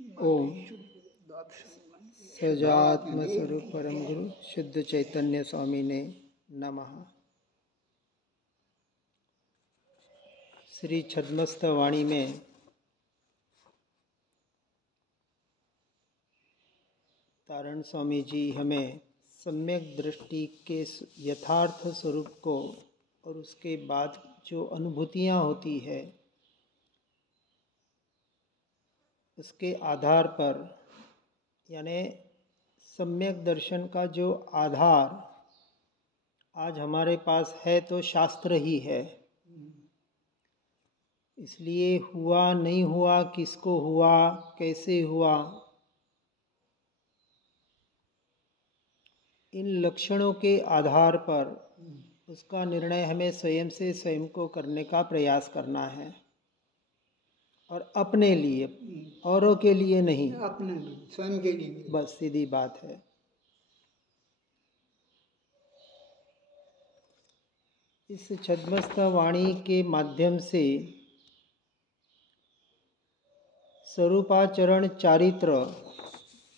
ओम सजात्म स्वरूप परम गुरु शुद्ध चैतन्य स्वामी ने नमः। श्री छद्मस्त वाणी में तारण स्वामी जी हमें सम्यक दृष्टि के यथार्थ स्वरूप को और उसके बाद जो अनुभूतियाँ होती है उसके आधार पर, यानी सम्यक दर्शन का जो आधार आज हमारे पास है तो शास्त्र ही है। इसलिए हुआ नहीं हुआ, किसको हुआ, कैसे हुआ, इन लक्षणों के आधार पर उसका निर्णय हमें स्वयं से स्वयं को करने का प्रयास करना है और अपने लिए, औरों के लिए नहीं, अपने लिए, स्वयं के लिए। बस सीधी बात है। इस छद्मस्त वाणी के माध्यम से स्वरूपाचरण चारित्र,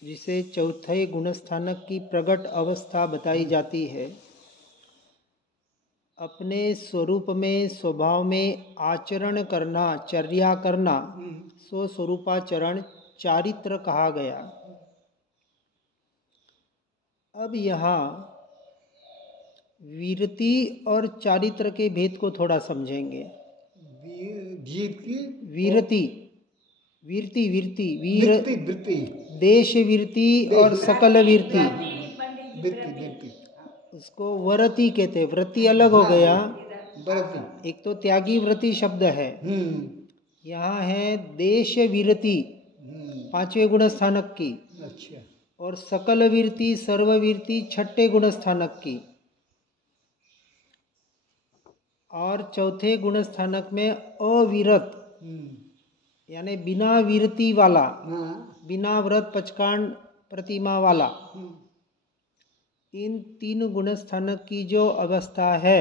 जिसे चौथे गुणस्थानक की प्रगट अवस्था बताई जाती है, अपने स्वरूप में, स्वभाव में आचरण करना, चर्या करना, सो स्वरूपाचरण चारित्र कहा गया। अब यहाँ वीरति और चारित्र के भेद को थोड़ा समझेंगे। वीरति, वीरति, वीरति, वीर, देश वीरति और सकल वीरति, उसको वरति कहते हैं। व्रति अलग हो गया, एक तो त्यागी व्रति शब्द है, यहाँ है देश वीरति, पांचवें गुण स्थानक की। अच्छा। और सकल वीरति, सर्ववीरति छठे गुण स्थानक की। और चौथे गुण स्थानक में अविरत, यानी बिना वीरति वाला, बिना व्रत पचकांड प्रतिमा वाला, इन तीन गुण स्थानक की जो अवस्था है,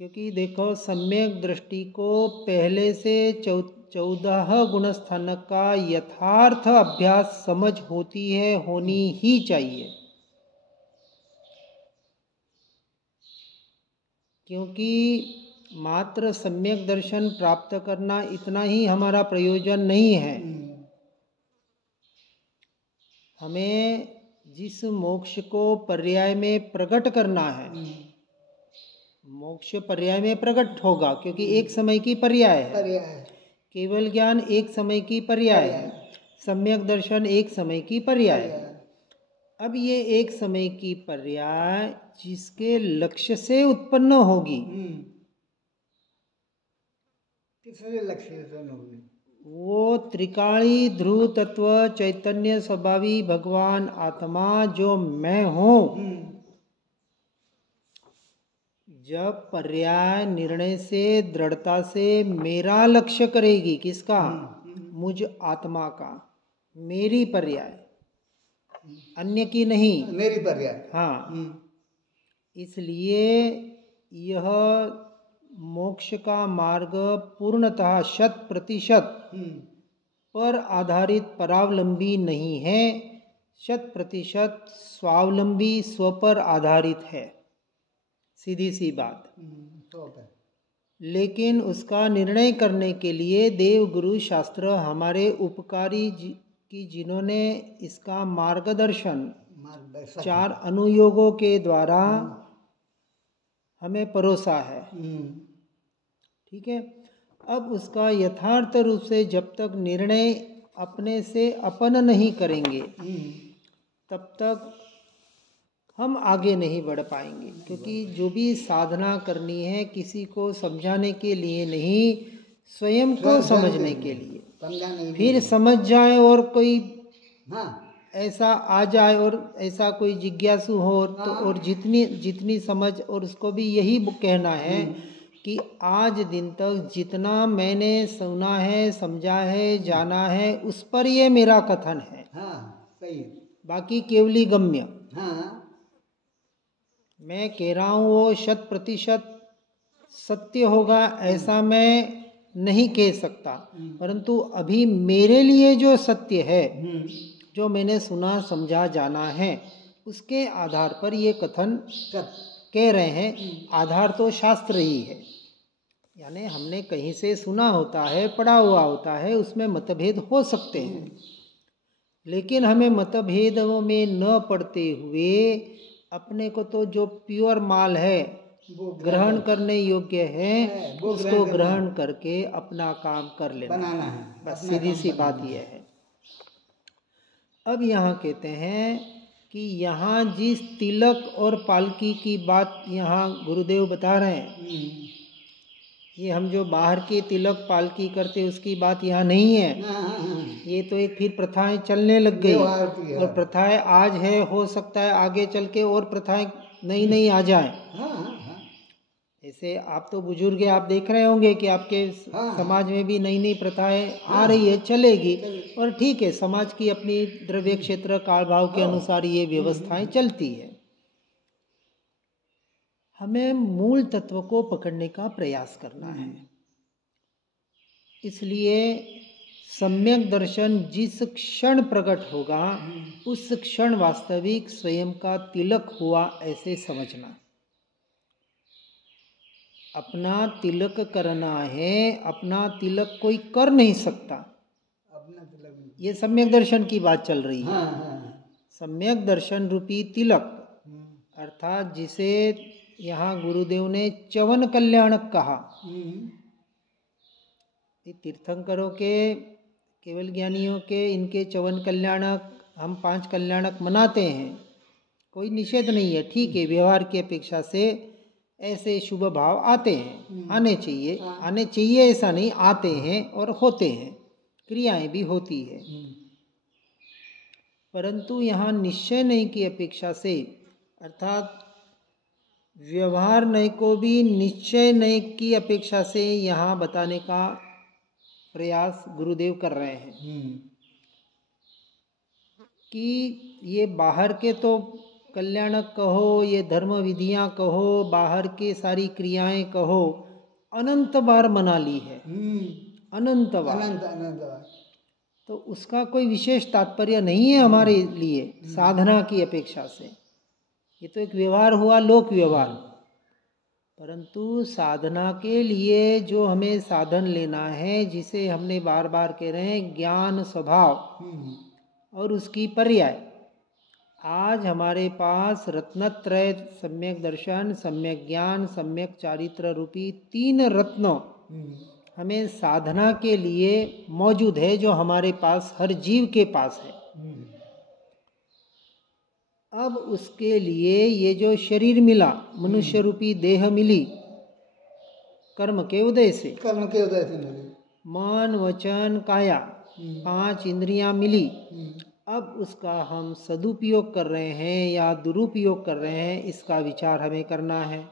क्योंकि देखो सम्यक दृष्टि को पहले से 14 गुण स्थानक का यथार्थ अभ्यास समझ होती है, होनी ही चाहिए, क्योंकि मात्र सम्यक दर्शन प्राप्त करना इतना ही हमारा प्रयोजन नहीं है। हमें जिस मोक्ष को पर्याय में प्रकट करना है, मोक्ष पर्याय में प्रकट होगा, क्योंकि एक समय की पर्याय है। केवल ज्ञान एक समय की पर्याय है, सम्यक दर्शन एक समय की पर्याय है। अब ये एक समय की पर्याय जिसके लक्ष्य से उत्पन्न होगी, किसके लक्ष्य से उत्पन्न होगी? वो त्रिकाणी ध्रुव तत्व चैतन्य स्वभावी भगवान आत्मा जो मैं हूँ, जब पर्याय निर्णय से, दृढ़ता से मेरा लक्ष्य करेगी, किसका? मुझ आत्मा का, मेरी पर्याय, अन्य की नहीं, मेरी पर्याय। हाँ। इसलिए यह मोक्ष का मार्ग पूर्णतः 100% पर आधारित परावलंबी नहीं है, 100% स्वावलंबी, स्व पर आधारित है, सीधी सी बात। लेकिन उसका निर्णय करने के लिए देव गुरु शास्त्र हमारे उपकारी की जिन्होंने इसका मार्गदर्शन 4 अनुयोगों के द्वारा हमें परोसा है, ठीक है। अब उसका यथार्थ रूप से जब तक निर्णय अपने से अपन नहीं करेंगे, तब तक हम आगे नहीं बढ़ पाएंगे। क्योंकि जो भी साधना करनी है किसी को समझाने के लिए नहीं, स्वयं को समझने के लिए। फिर समझ जाए और कोई ऐसा आ जाए और ऐसा कोई जिज्ञासु हो तो, और जितनी समझ, और उसको भी यही कहना है कि आज दिन तक जितना मैंने सुना है, समझा है, जाना है, उस पर ये मेरा कथन है। सही है। बाकी केवली गम्य, मैं कह रहा हूँ वो 100% सत्य होगा, ऐसा मैं नहीं कह सकता, परंतु अभी मेरे लिए जो सत्य है, जो मैंने सुना समझा जाना है, उसके आधार पर ये कथन कह रहे हैं। आधार तो शास्त्र ही है, यानी हमने कहीं से सुना होता है, पढ़ा हुआ होता है, उसमें मतभेद हो सकते हैं, लेकिन हमें मतभेदों में न पड़ते हुए अपने को तो जो प्योर माल है, ग्रहण करने योग्य है, उसको ग्रहण करके अपना काम कर लेना है। बस सीधी सी बात यह है। अब यहाँ कहते हैं कि यहाँ जिस तिलक और पालकी की बात यहाँ गुरुदेव बता रहे हैं, ये हम जो बाहर के तिलक पालकी करते उसकी बात यहाँ नहीं है। ये तो एक फिर प्रथाएं चलने लग गई, और प्रथाएं आज है, हो सकता है आगे चल के और प्रथाएं नई नई आ जाए। ऐसे आप तो बुजुर्ग हैं, आप देख रहे होंगे कि आपके समाज में भी नई नई प्रथाएं आ रही है, चलेगी, और ठीक है, समाज की अपनी द्रव्य क्षेत्र काल भाव के अनुसार ये व्यवस्थाएं चलती है। हमें मूल तत्व को पकड़ने का प्रयास करना है। इसलिए सम्यक दर्शन जिस क्षण प्रकट होगा, उस क्षण वास्तविक स्वयं का तिलक हुआ ऐसे समझना। अपना तिलक करना है, अपना तिलक कोई कर नहीं सकता। ये सम्यक दर्शन की बात चल रही है। सम्यक दर्शन रूपी तिलक, अर्थात जिसे यहाँ गुरुदेव ने च्यवन कल्याणक कहा। तीर्थंकरों के, केवल ज्ञानियों के, इनके च्यवन कल्याणक, हम 5 कल्याणक मनाते हैं, कोई निषेध नहीं है, ठीक है। व्यवहार की अपेक्षा से ऐसे शुभ भाव आते हैं, आने चाहिए ऐसा नहीं, आते हैं और होते हैं, क्रियाएं भी होती है, परंतु यहाँ निश्चय नहीं की अपेक्षा से, अर्थात व्यवहार नहीं को भी निश्चय नहीं की अपेक्षा से यहाँ बताने का प्रयास गुरुदेव कर रहे हैं कि ये बाहर के तो कल्याणक कहो, ये धर्म विधियां कहो, बाहर के सारी क्रियाएं कहो, अनंत बार मना ली है, अनंत बार। तो उसका कोई विशेष तात्पर्य नहीं है हमारे लिए साधना की अपेक्षा से। ये तो एक व्यवहार हुआ, लोक व्यवहार, परंतु साधना के लिए जो हमें साधन लेना है, जिसे हमने बार बार कह रहे हैं ज्ञान स्वभाव और उसकी पर्याय, आज हमारे पास रत्नत्रय सम्यक दर्शन, सम्यक ज्ञान, सम्यक चारित्र रूपी 3 रत्नों हमें साधना के लिए मौजूद है, जो हमारे पास हर जीव के पास है। अब उसके लिए ये जो शरीर मिला, मनुष्य रूपी देह मिली, कर्म के उदय से मिली, मन वचन काया 5 इंद्रियां मिली। अब उसका हम सदुपयोग कर रहे हैं या दुरुपयोग कर रहे हैं, इसका विचार हमें करना है।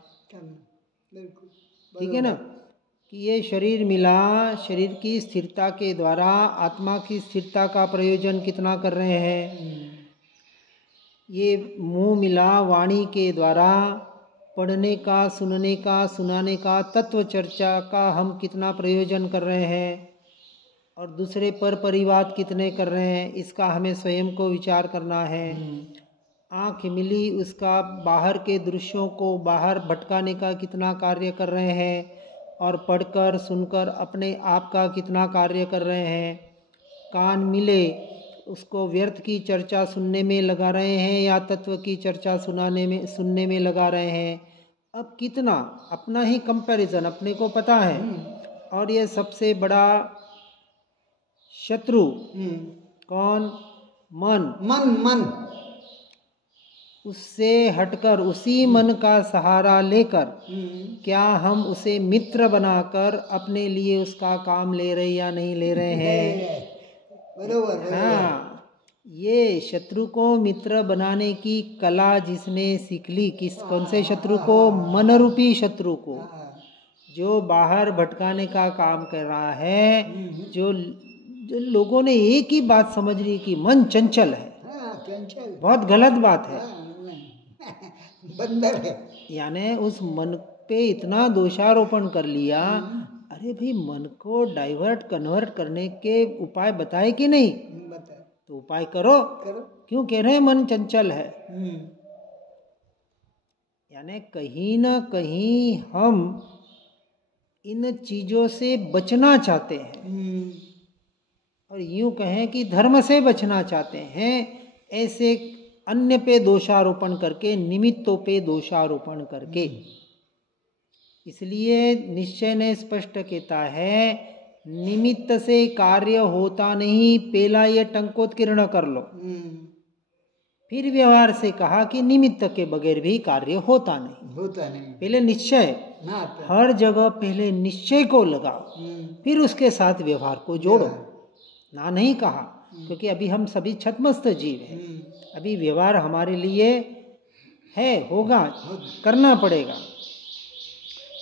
ठीक है ना, कि ये शरीर मिला, शरीर की स्थिरता के द्वारा आत्मा की स्थिरता का प्रयोजन कितना कर रहे हैं। ये मुंह मिला, वाणी के द्वारा पढ़ने का, सुनने का, सुनाने का, तत्व चर्चा का हम कितना प्रयोजन कर रहे हैं, और दूसरे पर परिवाद कितने कर रहे हैं, इसका हमें स्वयं को विचार करना है। आँख मिली, उसका बाहर के दृश्यों को बाहर भटकाने का कितना कार्य कर रहे हैं, और पढ़कर सुनकर अपने आप का कितना कार्य कर रहे हैं। कान मिले, उसको व्यर्थ की चर्चा सुनने में लगा रहे हैं या तत्व की चर्चा सुनने में लगा रहे हैं। अब कितना अपना ही कंपैरिजन अपने को पता है। और ये सबसे बड़ा शत्रु कौन? मन। उससे हटकर, उसी मन का सहारा लेकर क्या हम उसे मित्र बनाकर अपने लिए उसका काम ले रहे या नहीं ले रहे हैं? बरोबर। हाँ, ये शत्रु को मित्र बनाने की कला जिसने सीख ली, कौन से शत्रु को? मन रूपी शत्रु को, जो बाहर भटकाने का काम कर रहा है। जो लोगों ने एक ही बात समझ ली कि मन चंचल है, बहुत गलत बात है। बंदर है, यानी उस मन पे इतना दोषारोपण कर लिया, अरे भाई, मन को डाइवर्ट कन्वर्ट करने के उपाय बताए कि नहीं? बताए। तो उपाय करो। करो। क्यों कह रहे हैं मन चंचल है? हम्म। यानी कहीं ना कहीं हम इन चीजों से बचना चाहते हैं, और यूं कहें कि धर्म से बचना चाहते हैं। ऐसे अन्य पे दोषारोपण करके, निमित्तों पे दोषारोपण करके। इसलिए निश्चय ने स्पष्ट कहता है, निमित्त से कार्य होता नहीं, पहला ये टंकोत्कीर्ण कर लो। फिर व्यवहार से कहा कि निमित्त के बगैर भी कार्य होता नहीं। होता नहीं। पहले निश्चय, हर जगह पहले निश्चय को लगाओ, फिर उसके साथ व्यवहार को जोड़ो। ना नहीं कहा, क्योंकि अभी हम सभी छतमस्त जीव हैं। अभी व्यवहार हमारे लिए है, होगा, करना पड़ेगा।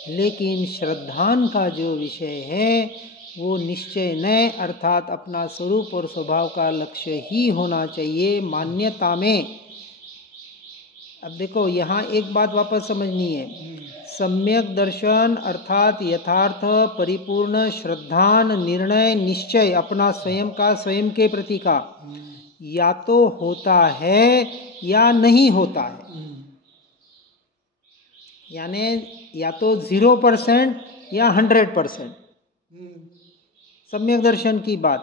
लेकिन श्रद्धान का जो विषय है वो निश्चय न, अर्थात अपना स्वरूप और स्वभाव का लक्ष्य ही होना चाहिए मान्यता में। अब देखो, यहाँ एक बात वापस समझनी है। सम्यक दर्शन अर्थात यथार्थ परिपूर्ण श्रद्धान, निर्णय, निश्चय अपना स्वयं का, स्वयं के प्रति का, या तो होता है या नहीं होता है। यानी या तो 0% या 100%। सम्यक दर्शन की बात,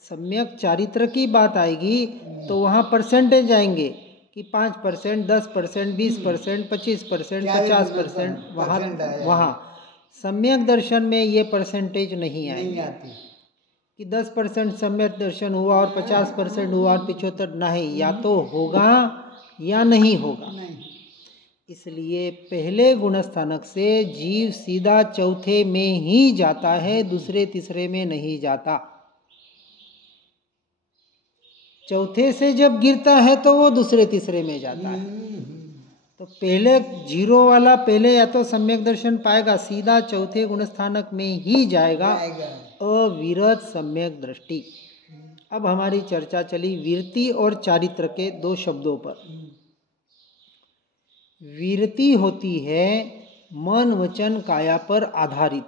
सम्यक चारित्र की बात आएगी तो वहाँ परसेंटेज आएंगे कि 5%, 10%, 20%, 25%, 50%। वहाँ सम्यक दर्शन में ये परसेंटेज नहीं आएंगे कि 10% सम्यक दर्शन हुआ और 50% हुआ और 75%। नहीं, या तो होगा या नहीं होगा। इसलिए पहले गुणस्थानक से जीव सीधा चौथे में ही जाता है, दूसरे तीसरे में नहीं जाता। चौथे से जब गिरता है तो वो दूसरे तीसरे में जाता है। तो पहले 0 वाला पहले या तो सम्यक दर्शन पाएगा, सीधा चौथे गुणस्थानक में ही जाएगा, अविरत सम्यक दृष्टि। अब हमारी चर्चा चली वीरति और चारित्र के 2 शब्दों पर। वीरति होती है मन वचन काया पर आधारित,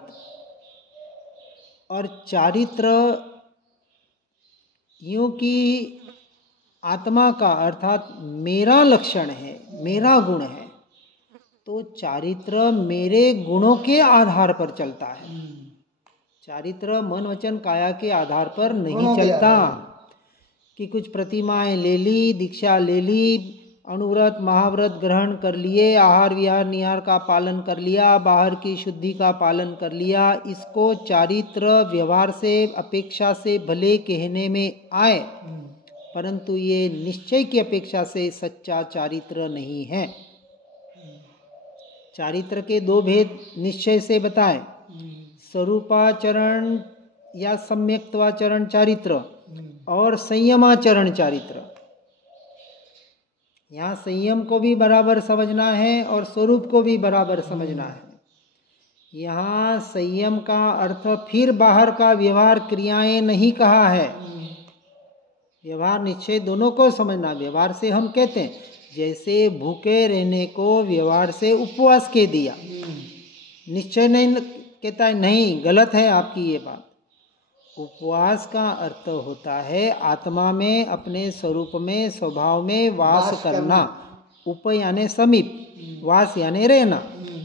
और चारित्र यूं कि आत्मा का, अर्थात मेरा लक्षण है, मेरा गुण है। तो चारित्र मेरे गुणों के आधार पर चलता है। चारित्र मन वचन काया के आधार पर नहीं चलता कि कुछ प्रतिमाएं ले ली, दीक्षा ले ली, अनुव्रत महाव्रत ग्रहण कर लिए, आहार विहार निहार का पालन कर लिया, बाहर की शुद्धि का पालन कर लिया। इसको चारित्र व्यवहार से, अपेक्षा से भले कहने में आए, परंतु ये निश्चय की अपेक्षा से सच्चा चारित्र नहीं है। चारित्र के 2 भेद निश्चय से बताए, स्वरूपाचरण या सम्यक्त्वाचरण चारित्र और संयमाचरण चारित्र। यहाँ संयम को भी बराबर समझना है और स्वरूप को भी बराबर समझना है। यहाँ संयम का अर्थ फिर बाहर का व्यवहार क्रियाएं नहीं कहा है। व्यवहार निश्चय दोनों को समझना। व्यवहार से हम कहते हैं, जैसे भूखे रहने को व्यवहार से उपवास कह दिया, निश्चय नहीं कहता है नहीं, गलत है आपकी ये बात। उपवास का अर्थ होता है आत्मा में, अपने स्वरूप में, स्वभाव में वास करना। उप यानी समीप, वास यानी रहना,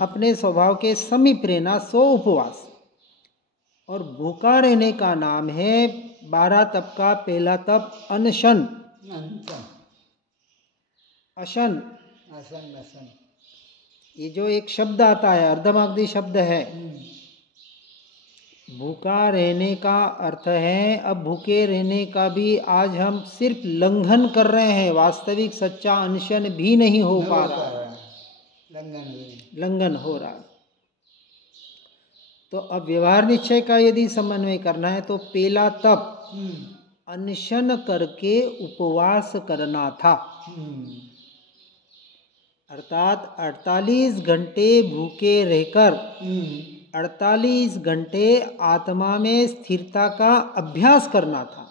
अपने स्वभाव के समीप रहना, सो उपवास। और भूखा रहने का नाम है 12 तप का पहला तप अनशन। अशन, ये जो एक शब्द आता है, अर्धमागधी शब्द है। भूखा रहने का अर्थ है, अब भूखे रहने का भी आज हम सिर्फ लंघन कर रहे हैं, वास्तविक सच्चा अनशन भी नहीं हो पा रहा, लंघन हो रहा। तो अब व्यवहार निश्चय का यदि समन्वय करना है तो पहला तप अनशन करके उपवास करना था, अर्थात 48 घंटे भूखे रहकर 48 घंटे आत्मा में स्थिरता का अभ्यास करना था।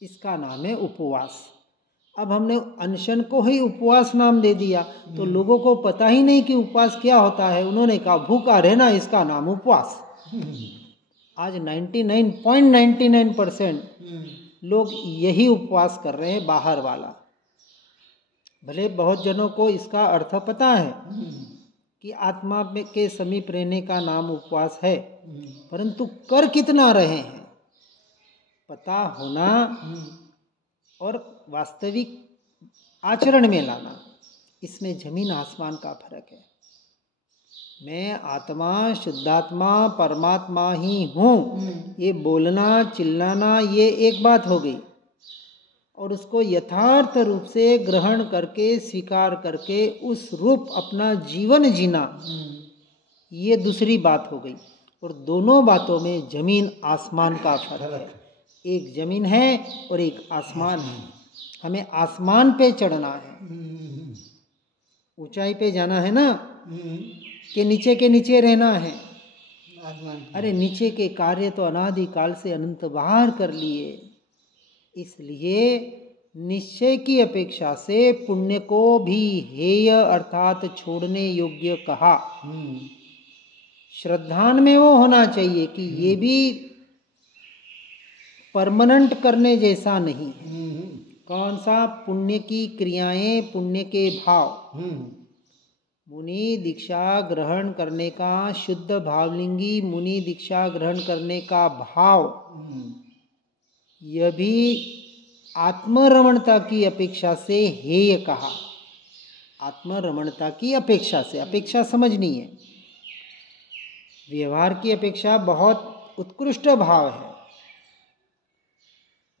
इसका नाम है उपवास। अब हमने अनशन को ही उपवास नाम दे दिया, तो लोगों को पता ही नहीं कि उपवास क्या होता है। उन्होंने कहा भूखा रहना, इसका नाम उपवास। आज 99.99% लोग यही उपवास कर रहे हैं, बाहर वाला। भले बहुत जनों को इसका अर्थ पता है कि आत्मा के समीप रहने का नाम उपवास है, परंतु कर कितना रहे हैं पता होना और वास्तविक आचरण में लाना, इसमें जमीन आसमान का फर्क है। मैं आत्मा, शुद्धात्मा, परमात्मा ही हूँ, ये बोलना चिल्लाना ये एक बात हो गई, और उसको यथार्थ रूप से ग्रहण करके स्वीकार करके उस रूप अपना जीवन जीना ये दूसरी बात हो गई। और दोनों बातों में जमीन आसमान का फर्क है। एक जमीन है और एक आसमान है। हमें आसमान पे चढ़ना है, ऊंचाई पे जाना है ना, कि नीचे के नीचे रहना है। अरे नीचे के कार्य तो अनादिकाल से अनंत बार कर लिए, इसलिए निश्चय की अपेक्षा से पुण्य को भी हेय अर्थात छोड़ने योग्य कहा। श्रद्धान में वो होना चाहिए कि ये भी परमानेंट करने जैसा नहीं है। कौन सा? पुण्य की क्रियाएं, पुण्य के भाव। मुनि दीक्षा ग्रहण करने का, शुद्ध भावलिंगी मुनि दीक्षा ग्रहण करने का भाव, यह भी आत्मरमणता की अपेक्षा से हेय कहा। आत्मरमणता की अपेक्षा से, अपेक्षा समझनी है, व्यवहार की अपेक्षा बहुत उत्कृष्ट भाव है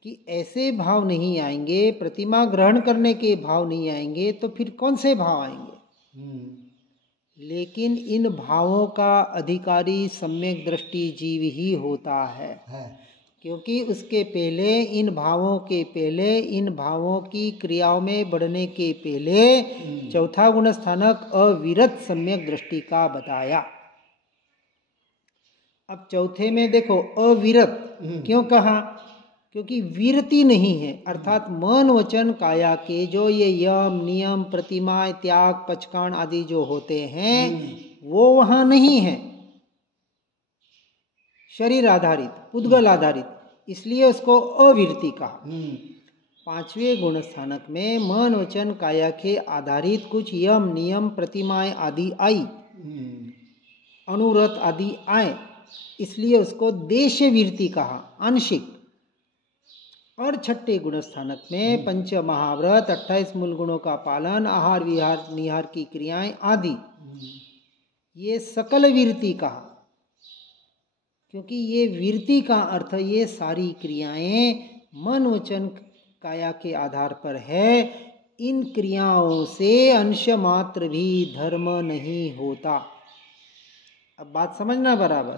कि ऐसे भाव नहीं आएंगे, प्रतिमा ग्रहण करने के भाव नहीं आएंगे, तो फिर कौन से भाव आएंगे? लेकिन इन भावों का अधिकारी सम्यक दृष्टि जीव ही होता है, क्योंकि उसके पहले, इन भावों के पहले, इन भावों की क्रियाओं में बढ़ने के पहले चौथा गुण स्थानक अविरत सम्यक दृष्टि का बताया। अब चौथे में देखो अविरत क्यों कहा? क्योंकि वीरति नहीं है, अर्थात मन वचन काया के जो ये यम नियम प्रतिमा त्याग पचकान आदि जो होते हैं वो वहां नहीं है, शरीर आधारित पुद्गल आधारित, इसलिए उसको अवीरति कहा। पांचवें गुण स्थानक में मन वचन काया के आधारित कुछ यम नियम प्रतिमाएं आदि आई, अनुव्रत आदि आए, इसलिए उसको देश वीरति कहा, आंशिक। और छठे गुण स्थानक में पंच महाव्रत, 28 मूल गुणों का पालन, आहार विहार निहार की क्रियाएं आदि, ये सकल वीरति कहा। क्योंकि ये वीरति का अर्थ ये सारी क्रियाएं मन वचन काया के आधार पर है। इन क्रियाओं से अंश मात्र भी धर्म नहीं होता। अब बात समझना बराबर।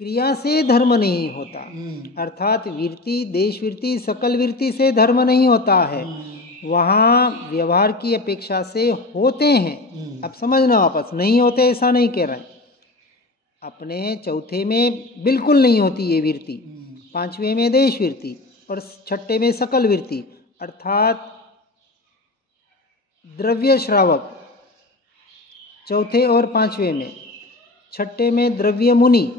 क्रिया से धर्म नहीं होता, अर्थात वीरति, देश वीरति, सकल वीरति से धर्म नहीं होता है। वहाँ व्यवहार की अपेक्षा से होते हैं। अब समझना वापस, नहीं होते ऐसा नहीं कह रहे। अपने चौथे में बिल्कुल नहीं होती ये वीरति, पांचवें में देश वीरति और छठे में सकल वीरति, अर्थात द्रव्य श्रावक चौथे और पांचवें में, छठे में द्रव्य मुनि।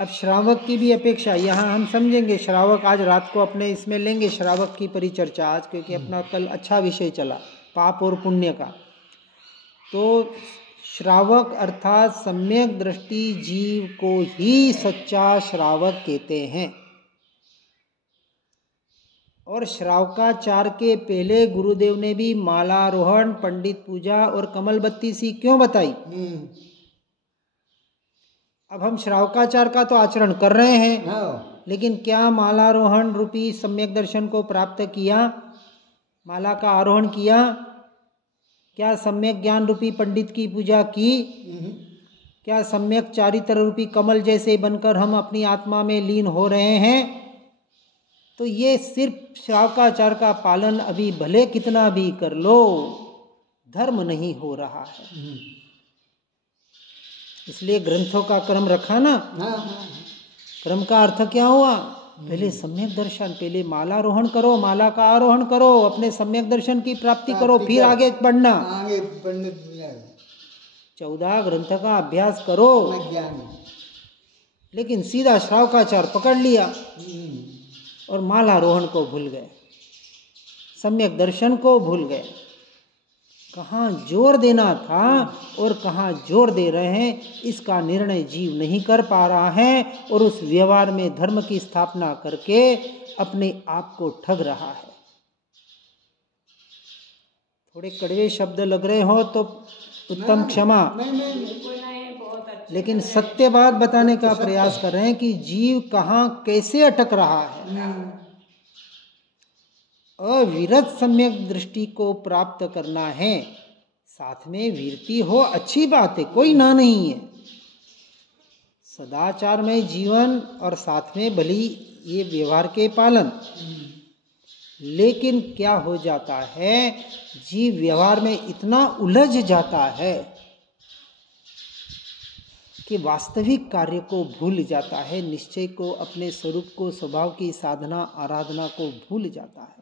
अब श्रावक की भी अपेक्षा यहाँ हम समझेंगे, श्रावक आज रात को अपने इसमें लेंगे श्रावक की परिचर्चा आज, क्योंकि अपना कल अच्छा विषय चला पाप और पुण्य का। तो श्रावक अर्थात सम्यक दृष्टि जीव को ही सच्चा श्रावक कहते हैं। और श्रावकाचार के पहले गुरुदेव ने भी मालारोहण, पंडित पूजा और कमल बत्ती सी क्यों बताई? अब हम श्रावकाचार का तो आचरण कर रहे हैं, लेकिन क्या मालारोहण रूपी सम्यक दर्शन को प्राप्त किया? माला का आरोहण किया? क्या सम्यक ज्ञान रूपी पंडित की पूजा की? क्या सम्यक चारित्र रूपी कमल जैसे बनकर हम अपनी आत्मा में लीन हो रहे हैं? तो ये सिर्फ श्रावकाचार का पालन अभी भले कितना भी कर लो, धर्म नहीं हो रहा है। इसलिए ग्रंथों का क्रम रखा ना। क्रम का अर्थ क्या हुआ? पहले सम्यक दर्शन, पहले मालारोहण करो, माला का आरोहण करो, अपने सम्यक दर्शन की प्राप्ति करो, फिर आगे बढ़ना। आगे बढ़ने दिया 14 ग्रंथ का अभ्यास करो, मैं ज्ञान लेकिन सीधा श्रावकाचार पकड़ लिया और मालारोहण को भूल गए, सम्यक दर्शन को भूल गए। कहाँ जोर देना था और कहाँ जोर दे रहे हैं, इसका निर्णय जीव नहीं कर पा रहा है और उस व्यवहार में धर्म की स्थापना करके अपने आप को ठग रहा है। थोड़े कड़वे शब्द लग रहे हो तो उत्तम क्षमा, लेकिन सत्य बात बताने का प्रयास कर रहे हैं कि जीव कहाँ कैसे अटक रहा है। अविरत सम्यक दृष्टि को प्राप्त करना है, साथ में वीरती हो, अच्छी बात है, कोई ना नहीं है। सदाचार में जीवन और साथ में भली ये व्यवहार के पालन। लेकिन क्या हो जाता है, जीव व्यवहार में इतना उलझ जाता है कि वास्तविक कार्य को भूल जाता है, निश्चय को, अपने स्वरूप को, स्वभाव की साधना आराधना को भूल जाता है।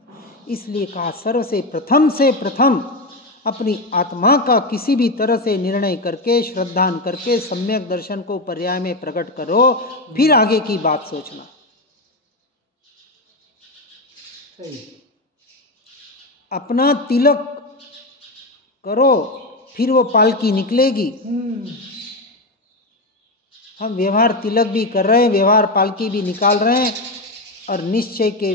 इसलिए कहा सर्व से प्रथम अपनी आत्मा का किसी भी तरह से निर्णय करके, श्रद्धान करके सम्यक दर्शन को पर्याय में प्रकट करो, फिर आगे की बात सोचना। अपना तिलक करो, फिर वो पालकी निकलेगी। हम व्यवहार तिलक भी कर रहे हैं, व्यवहार पालकी भी निकाल रहे हैं, और निश्चय के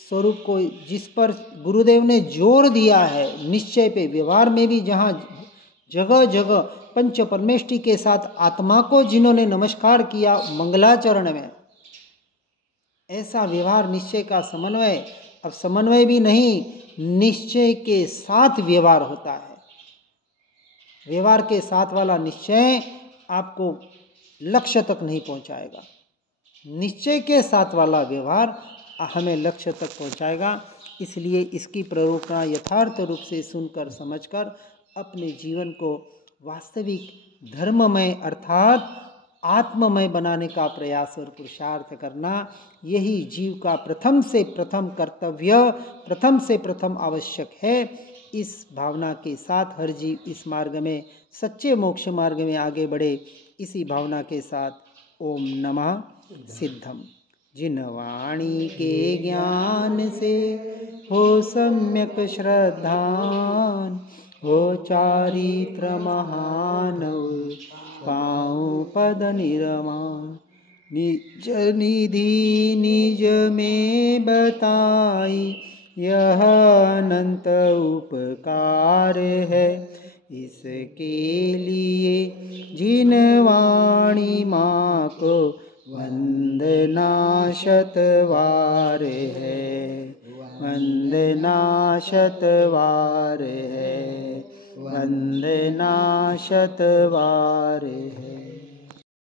स्वरूप को जिस पर गुरुदेव ने जोर दिया है, निश्चय पे, व्यवहार में भी जहाँ जगह जगह पंच परमेष्टि के साथ आत्मा को जिन्होंने नमस्कार किया मंगलाचरण में, ऐसा व्यवहार निश्चय का समन्वय, अब समन्वय भी नहीं, निश्चय के साथ व्यवहार होता है। व्यवहार के साथ वाला निश्चय आपको लक्ष्य तक नहीं पहुंचाएगा, निश्चय के साथ वाला व्यवहार हमें लक्ष्य तक पहुंचाएगा। इसलिए इसकी प्ररोपणा यथार्थ रूप से सुनकर समझकर अपने जीवन को वास्तविक धर्ममय अर्थात आत्ममय बनाने का प्रयास और पुरुषार्थ करना, यही जीव का प्रथम से प्रथम कर्तव्य, प्रथम से प्रथम आवश्यक है। इस भावना के साथ हर जीव इस मार्ग में, सच्चे मोक्ष मार्ग में आगे बढ़े, इसी भावना के साथ ओम नमः सिद्धम। जिन वाणी के ज्ञान से हो सम्यक श्रद्धान, हो चारित्र महान, पाऊं पद निरमान। निज निधि निज में बताई, यह अनंत उपकार है। इसके लिए जिन वाणी माँ को वंदना शतवार है, वंदना शतवार है, वंदना शतवार है।